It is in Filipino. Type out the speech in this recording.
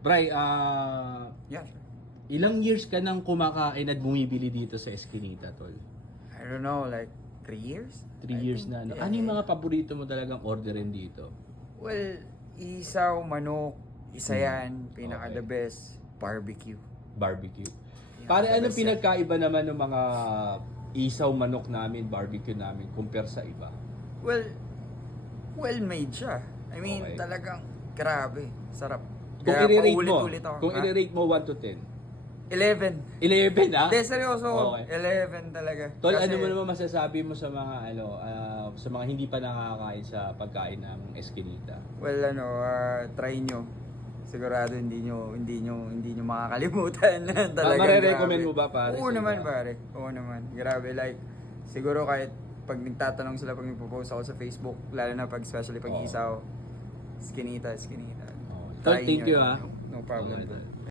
Bray, Yeah, sure. ilang years ka nang kumakain at bumibili dito sa Eskinita, tol? I don't know, like 3 years? 3 I years think, na. Ano? yeah. Ano yung mga paborito mo talagang orderin dito? Well, isaw, manok, isa yan, pinaka Okay. the best, barbecue. Barbecue. Yeah, Pare, the ano best pinagkaiba naman ng mga isaw manok namin, barbecue namin, compare sa iba? Well made siya. I mean, Okay. talagang grabe, sarap. Kung Kaya i-rate mo, paulit-ulit ako. kung Ha? i-rate mo 1 to 10. 11. 11, ah? Hindi, seryoso. Okay. 11 talaga. Tol, Kasi, ano mo naman masasabi mo sa mga sa mga hindi pa nakakakain sa pagkain ng Eskinita? well, try nyo. Sigurado hindi nyo makakalimutan. Talagang Mare-recommend grabe. mo ba, pare, Oo sa naman, iba? pare. Oo naman. Grabe, like, siguro kahit pag nagtatanong sila pag nagpo-post ako sa Facebook, lalo na pag especially pag Oo. isaw, Eskinita. Tol, Try thank nyo. you, ah. No problem. Okay, bro. tol.